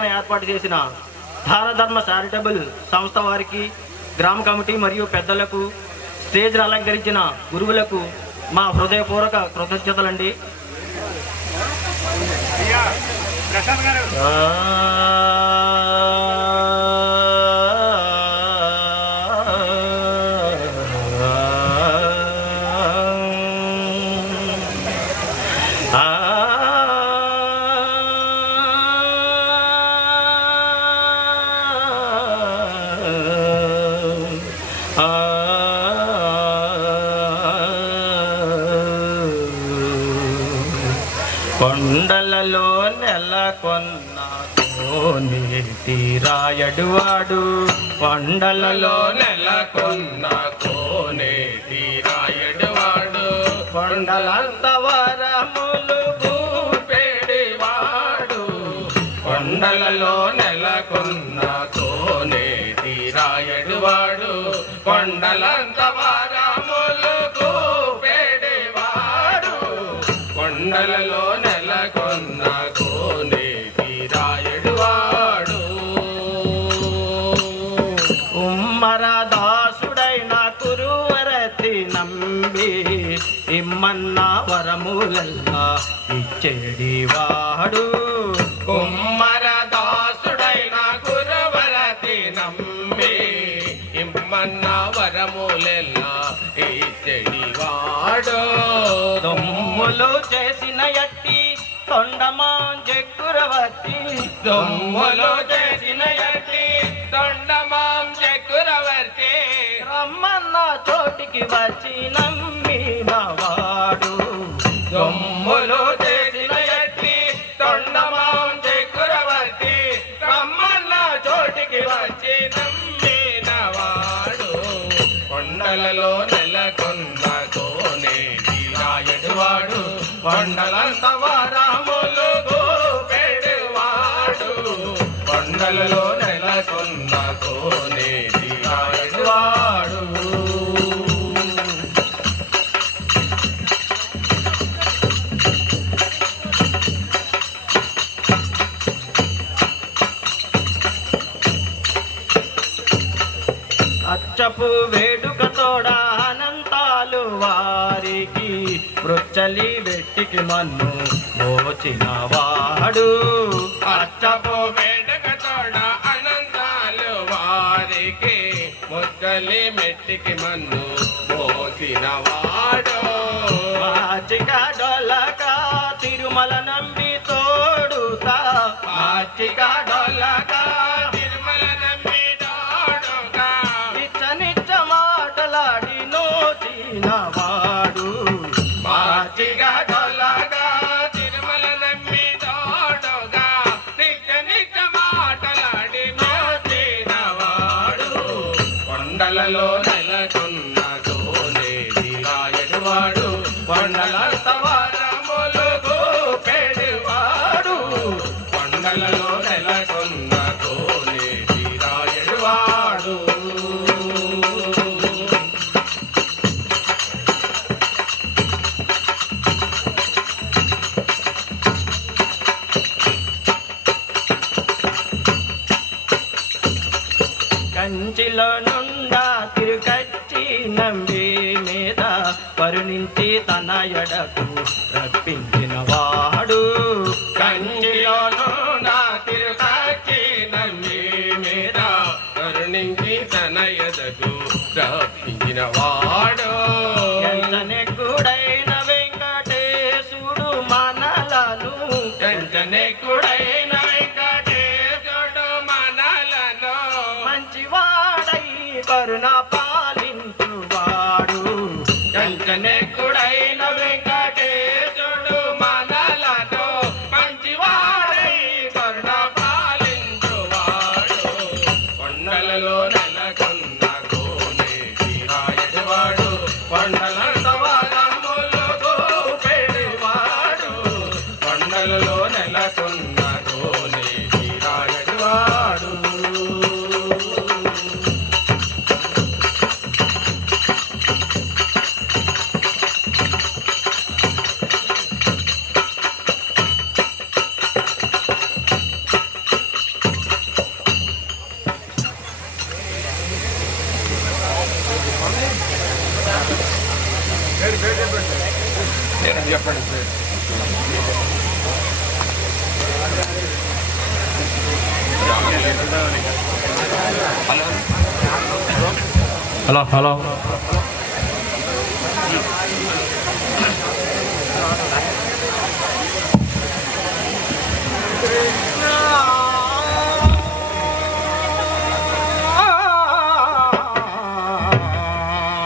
ఏర్పాటు చేసిన దానధర్మ చారిటబుల్ సంస్థ వారికి, గ్రామ కమిటీ మరియు పెద్దలకు, స్టేజ్ను అలంకరించిన గురువులకు మా హృదయపూర్వక కృతజ్ఞతలండి. కొండలలో నెలకొన్న కోనేటి రాయడువాడు, కొండలలో నెలకొన్న కోనేటి రాయడువాడు, కొండలంత వరములు భూపేడివాడు. కొండలలో నెలకొన్న కోనేటి రాయడువాడు, కొండలంత వరములు భూపేడివాడు. కొండలలో నెలకొన్న కోనేటి రాయడువాడు. ఉమ్మరదాసుడైన కురువరతి నంబి ఇమ్మన్న వరములల్లా ఇచ్చేడివాడు. కుమ్మరదాసుడైన కురువరతి నంబి ఇమ్మన్న వరములెల్లా ఇచ్చేడివాడు. దొమ్ములు చేసిన ఎట్టి తొండమాంజెక్కురవతి, దొమ్ములు చేసిన ఎట్టి తొండమాంజెక్కురవతి, రమ్మన్న చోటికి వచ్చి నమ్మినవాడు. దొమ్ములు చేసిన ఎట్టి తొండమాంజెక్కురవతి, రమ్మన్న చోటికి వచ్చి నమ్మినవాడు. కొండలలో నెలకొన్న కోనేటి రాయడువాడు, కొండలంత వరములు భూపేడివాడు. కొండలలో నెలకొన్న కోనేటి రాయడువాడు. అచ్చపు వేడుకతోడ అనంతాలు వారికి మృచ్చలి వెట్టికి మన్ను మోచినవాడు. అచ్చపు వేడుకతోడ అనంతాలు వారికి ముచ్చలి మెట్టికి మన్ను మోసినవాడు. మాచిక డొలక తిరుమల నంబి తోడుతా, మాచిక డొలక తిరుమల నంబి తోడుగా, నిచ్చ మాటలాడి నోచినవాడు. మాచిక డొలక తిరుమల నంబి తోడుగా, నిచ్చ మాటలాడి నోచినవాడు. కొండలలో నెలకొన్న కోనేటి రాయడువాడు, కొండలంత వరములు భూపేడివాడు. కొండలలో నెలకొన్న కోనేటి రాయడువాడు. కంచిలో నుండా తిరుకచ్చి నంబి మీద కరుణించి తన ఎడకు రప్పించిన వాడు. కంచిలోను నా తిరుకాచి నంబి మీద కరుణించి తన ఎదకు రప్పించిన వాడు. ఎంతనెక్కుడైన వెంకటేశుడు మనలను, ఎంతనెక్కుడైన వెంకటేశుడు మనలను, మంచివాడై కరుణ పాలించువాడు. ఎంతనెక్కుడైన వెంకటేశుడు మనలను, మంచివాడై కరుణ పాలించువాడు. కొండలలో నెలకొన్న కోనేటి రాయడువాడు, కొండలంత వరములు భూపేడివాడు. కొండలలో నెలకొన్న కోనేటి రాయడువాడు. చెప్పండి. Hello hello